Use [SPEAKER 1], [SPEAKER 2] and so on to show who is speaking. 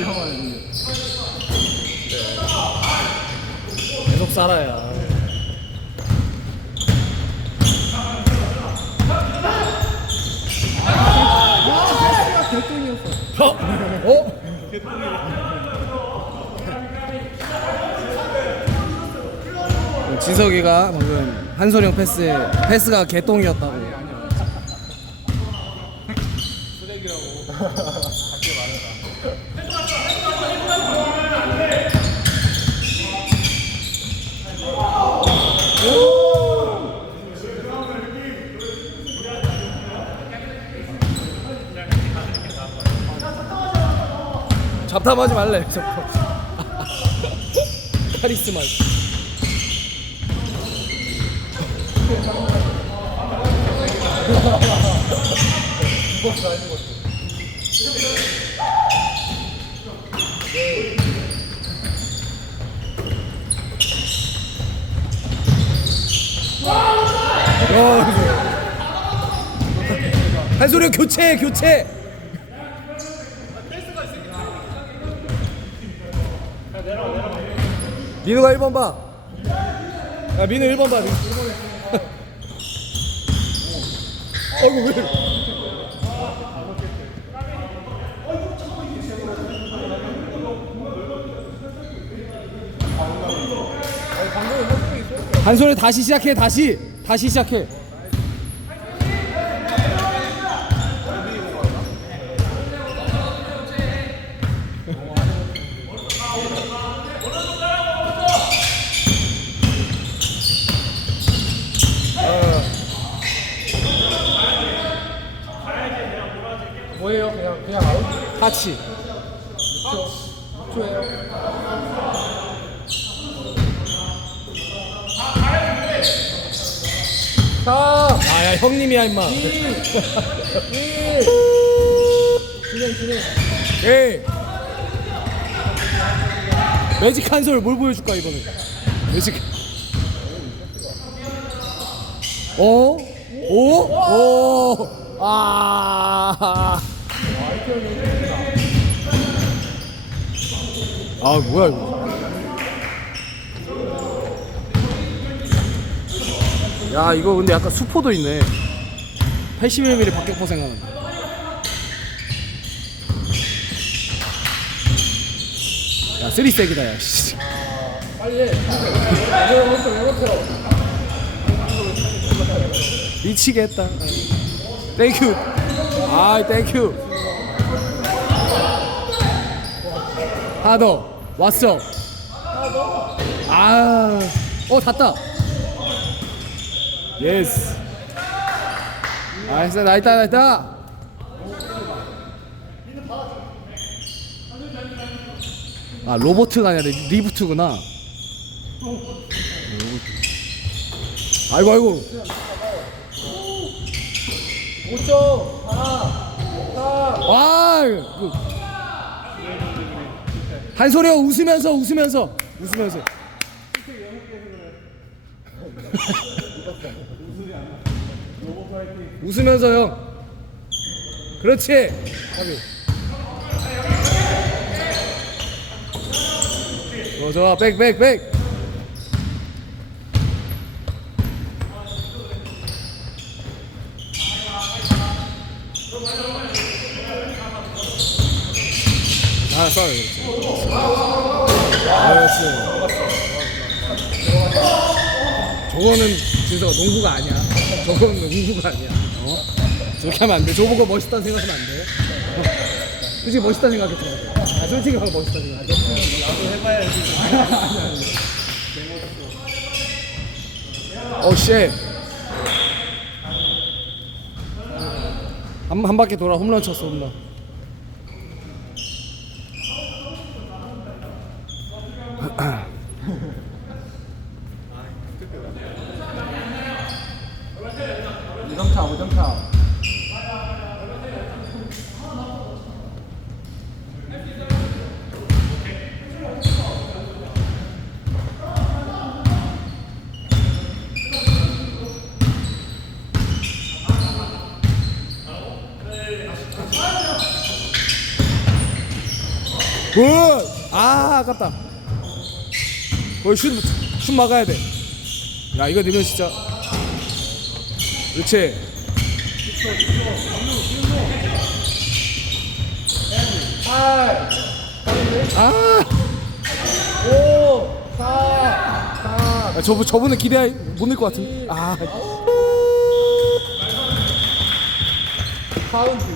[SPEAKER 1] 위험한 일. 계속 살아야. 어?
[SPEAKER 2] 어? 지석이가 방금 한소령 패스 패스가 개똥이었다고 쓰레기라고 잡담하지 말래. 자꾸. 카리스마. 한소리 교체 교체. 민우가 1번 봐. 야 민우 1번 봐. 민우 1번 어이구 왜? 한손에 다시 시작해 다시 다시 시작해.
[SPEAKER 1] 뭐예요? 그냥 그냥 아웃?
[SPEAKER 2] 타치.
[SPEAKER 1] 초예요. 사,
[SPEAKER 2] 아야 형님이야 임마.
[SPEAKER 1] 이, 일. 진행 진행.
[SPEAKER 2] 예. 매직 한솔 뭘 보여줄까 이번에? 매직. 어? 오? 오? 아. 아 뭐야 이거? 야 이거 근데 약간 수포도 있네. 81mm 박격포 생각난다. 야 쓰리 색이다 야. 씨.
[SPEAKER 1] 빨리 해.
[SPEAKER 2] 미치겠다. 땡큐. 아, 땡큐. 하나 더. 왔어. 아, 어, 닿다. 예스. 나이스, 나이다, 나이다. 아, 로보트가 아니라 리- 리부트구나. 아이고, 아이고.
[SPEAKER 1] 5점 하나, 사.
[SPEAKER 2] 와, 그, 한소리 형 웃으면서 웃으면서 웃으면서. 웃으면서 형. 그렇지. 하기. 좋아 좋아 백백 백. 아 그렇지. 아, 그렇지. 저거는 진짜 농구가 아니야. 저거는 농구가 아니야. 어? 저렇게 하면 안 돼. 저보고 멋있다는 생각하면 안 돼. 어. 솔직히 멋있다 생각했잖아. 아, 솔직히 방금 멋있다 생각해. 나도 해봐야지. 어, 쉣. 한, 한 바퀴 돌아 홈런 쳤어, 홈런.
[SPEAKER 1] 이점 차, 5점 차.
[SPEAKER 2] 굿! 아, 아깝다. 슛, 슛슛 막아야 돼. 야 이거 넣으면 진짜. 그렇지. 아.
[SPEAKER 1] 5, 4, 3.
[SPEAKER 2] 야, 저분 저분은 기대 못넣것 같은. 아.
[SPEAKER 1] 카운트.